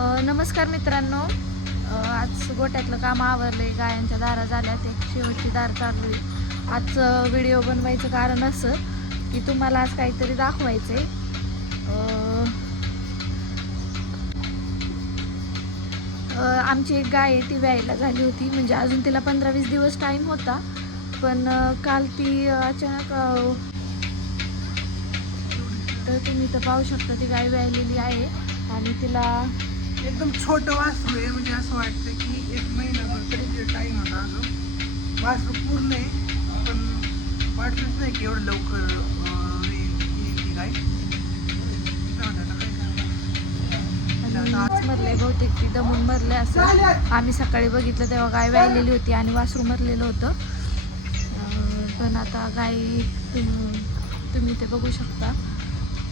नमस्कार मित्रांनो. आज गोट्यातलं काम आवरले गायांच्या दारा झाल्या ते शेवटची दार चालू आहे. आजचं व्हिडिओ बनवायचं कारण असं की तुम्हाला आज काहीतरी दाखवायचं आहे आमची एक गाय आहे ती व्यायला झाली होती. म्हणजे अजून तिला पंधरा वीस दिवस टाईम होता. पण काल ती अचानक तर तुम्ही तर पाहू शकता ती गाय व्यायलेली आहे. आणि तिला एकदम छोटं वासरू आहे म्हणजे असं वाटतं की एक महिनाभर तरी टाईम होता अजून. वासरू पूर्ण आहे पण वाटतच नाही की एवढं लवकर येईल काय. मरले बहुतेक ती दमून मरले असं. आम्ही सकाळी बघितलं तेव्हा गाय व्यायलेली होती आणि वासरू मरलेलं होतं. पण आता गाय तुम- तुम्ही ते बघू शकता.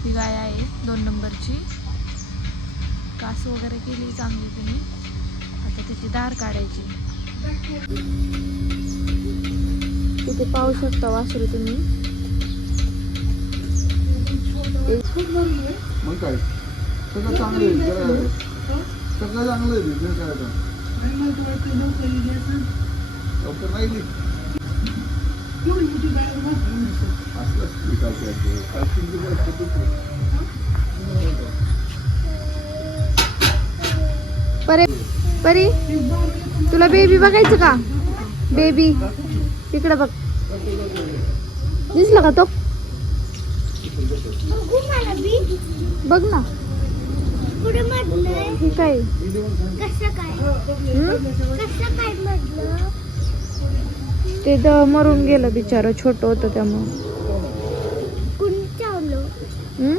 ही गाय आहे दोन नंबरची. कास वगैरे केली चांगली तिने. आता तिची दार काढायची. तिथे पाहू शकता वासरू तुम्ही. मग काय? सगळं चांगलं आहे सगळं चांगलं आहे नाही, परे परी तुला बेबी बघायचं का? बेबी तिकडे बघ. दिसलं का तो? बघ ना. काय? कसं काय? हम्म? कसं काय म्हटलं? ते द मरून गेलं बिचारं छोटं होतं त्यामुळं. कुणी चावलं? हम्म?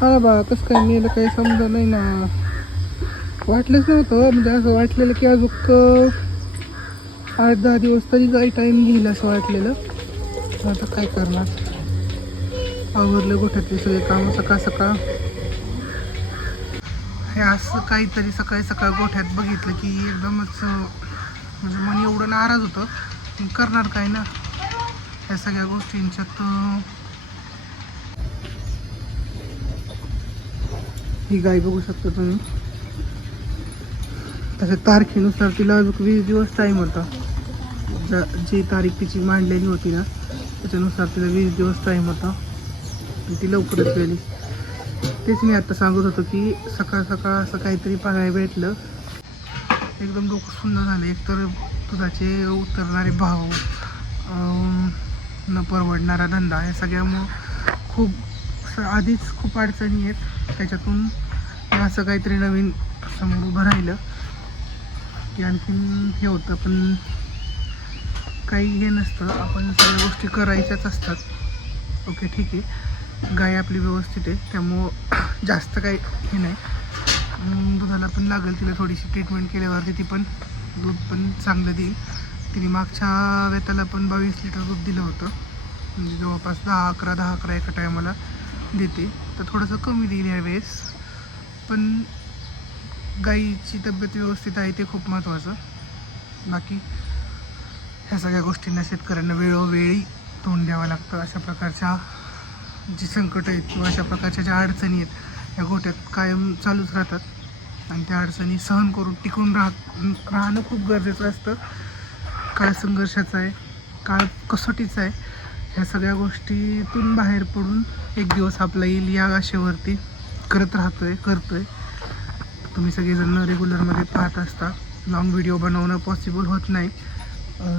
हा बा कसं काय मेलं काही समजा नाही ना. वाटलंच नव्हतं. म्हणजे असं वाटलेलं की अजून आठ दहा दिवस तरी काही टाईम घेईल असं वाटलेलं. आता काय करणार? आवरलं गोठ्यातले सगळे कामं सकाळ सकाळ. हे असं काहीतरी सकाळी सकाळ गोठ्यात बघितलं की एकदमच म्हणजे मन एवढं नाराज होतं. करणार काय ना? या सगळ्या गोष्टींच्यात ही गाय बघू शकता तुम्ही. तसं तारखेनुसार तिला अजून वीस दिवस टाईम होता. ज- जी तारीख तिची मांडलेली होती ना त्याच्यानुसार तिला वीस दिवस टाईम होता. आणि ती लवकरच गेली. तेच मी आता सांगत होतो की सकाळ सकाळ असं काहीतरी पाहायला भेटलं. एकदम डोकं सुंदर झालं. एकतर दुधाचे उतरणारे भाव न परवडणारा धंदा हे सगळ्यामुळं खूप असं आधीच खूप अडचणी आहेत. त्याच्यातून असं काहीतरी नवीन समोर उभं राहिलं. की आणखीन हे होतं पण काही हे नसतं. आपण सगळ्या गोष्टी करायच्याच असतात. ओके ठीक आहे. गाय आपली व्यवस्थित आहे. त्यामुळं जास्त काही हे नाही. दुधाला पण लागेल तिला थोडीशी ट्रीटमेंट केल्यावरती ती पण दूध पण चांगलं देईल. तिने मागच्या वेताला पण बावीस लिटर दूध दिलं होतं. म्हणजे जवळपास दहा अकरा दहा अकरा एका टायमाला देते. तर थोडंसं कमी देईल यावेळेस पण गाईची तब्येत व्यवस्थित आहे ते खूप महत्त्वाचं बाकी ह्या सगळ्या गोष्टींना शेतकऱ्यांना वेळोवेळी तोंड द्यावं लागतं. अशा प्रकारच्या जी संकटं आहेत किंवा अशा प्रकारच्या ज्या अडचणी आहेत या गोट्यात कायम चालूच राहतात. आणि त्या अडचणी सहन करून टिकून राह राहणं खूप गरजेचं असतं. काळ संघर्षाचा आहे काळ कसोटीचा आहे. ह्या सगळ्या गोष्टीतून बाहेर पडून एक दिवस आपला येईल या आशेवरती करत राहतो आहे करतो आहे तुम्ही सगळेजण रेग्युलरमध्ये पाहत असता. लॉंग व्हिडिओ बनवणं पॉसिबल होत नाही.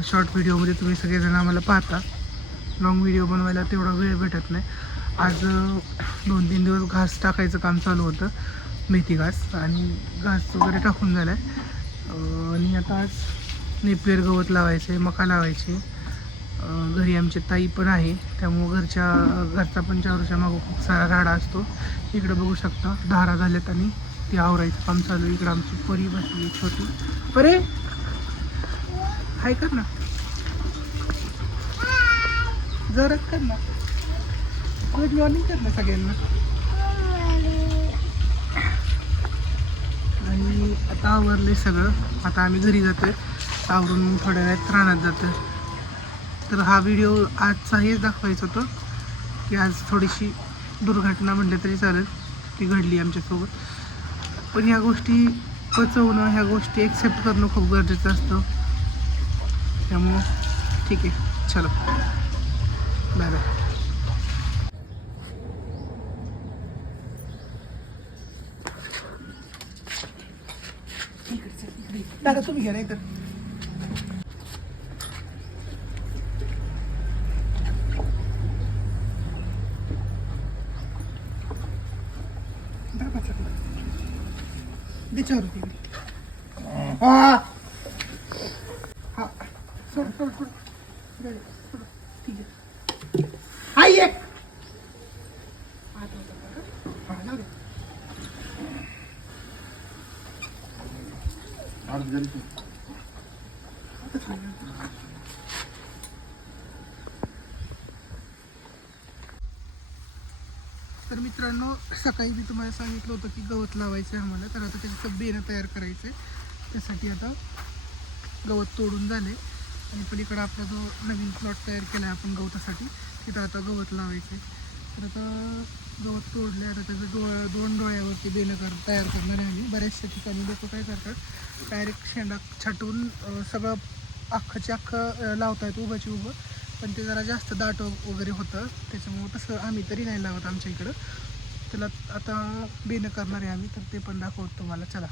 शॉर्ट व्हिडिओमध्ये तुम्ही सगळेजण आम्हाला पाहता. लॉंग व्हिडिओ बनवायला तेवढा वेळ भेटत नाही. आज दोन तीन दिवस घास टाकायचं काम चालू होतं. मेथी घास आणि घास वगैरे टाकून झाला आहे आणि आता आज नेपियर गवत लावायचं आहे मका लावायचे. घरी आमची ताई पण आहे. त्यामुळं घरच्या घरचा पण चारूच्या मागं खूप सारा राडा असतो. इकडं बघू शकता धारा झाल्यात आणि ती आवरायचं काम चालू आहे. इकडं आमची परी बसली छोटी. परे! हाय कर ना. जरा कर ना. गुड मॉर्निंग कर ना सगळ्यांना. आणि आता आवरले सगळं. आता आम्ही घरी जातोय. आवरून थोड्या वेळात रानात जातोय. तर हा व्हिडिओ आजचा हेच दाखवायचा होतो. की आज थोडीशी दुर्घटना म्हटलं तरी चालेल. ती घडली आमच्यासोबत. पण ह्या गोष्टी पचवणं ह्या गोष्टी एक्सेप्ट करणं खूप गरजेचं असतं. त्यामुळं ठीक आहे. चलो. बाय बाय तुम्ही घ्या नाही तर हा. हा. सोड सोड सोड. ठीक आहे. हाय ये दे. अर्ध तर मित्रांनो सकाळी मी तुम्हाला सांगितलं होतं की गवत लावायचं आहे आम्हाला. तर आता त्याचं बेणं तयार करायचं आहे त्यासाठी आता गवत तोडून झाले. आणि पलीकडं आपला जो नवीन प्लॉट तयार केला आहे आपण गवतासाठी तिथं आता गवत लावायचं आहे. तर आता गवत तोडले आता त्याचं डोळ्या दोन डोळ्यावरती बेणं कर तयार करणार आहे आम्ही. बऱ्याचशा ठिकाणी लोक काय करतात डायरेक्ट शेंडा छाटून सगळं अख्खचे अख्खं लावतायत उभंची उभं. पण ते जरा जास्त दाट वगैरे होतं. त्याच्यामुळं तसं आम्ही तरी नाही लावत आमच्या इकडं. त्याला आता बेनं करणार आहे आम्ही तर ते पण दाखवतो तुम्हाला. चला.